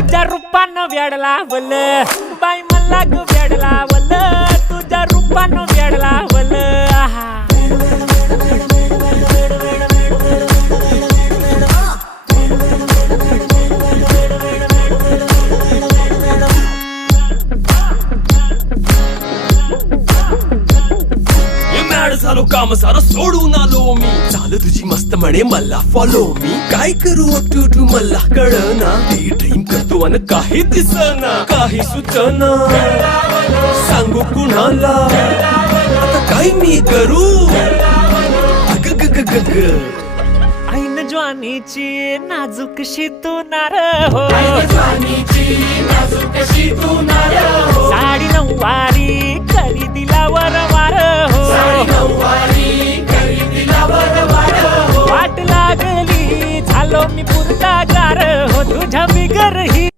तुझ्या रूपानं वेड लावल बाई मला ग वेड लावल तुझ्या रूपानं वेड लावल आहा झालो काम सारं सोडून आलो मी चाल तुझी मस्त म्हणे मला फॉलो मी काय करू टू मला कळना ती ड्रीम करतो अन काही दिसना काही सुचना सांगू कुणाला आता काय मी करू अग ग ग ग ग ऐन ज्वानीची नाजूकशी तू नार हो साडी नऊवारी करी दिलावर वार हो वाट लागली झालो मी पुरता गार हो तुझ्या बिगर ही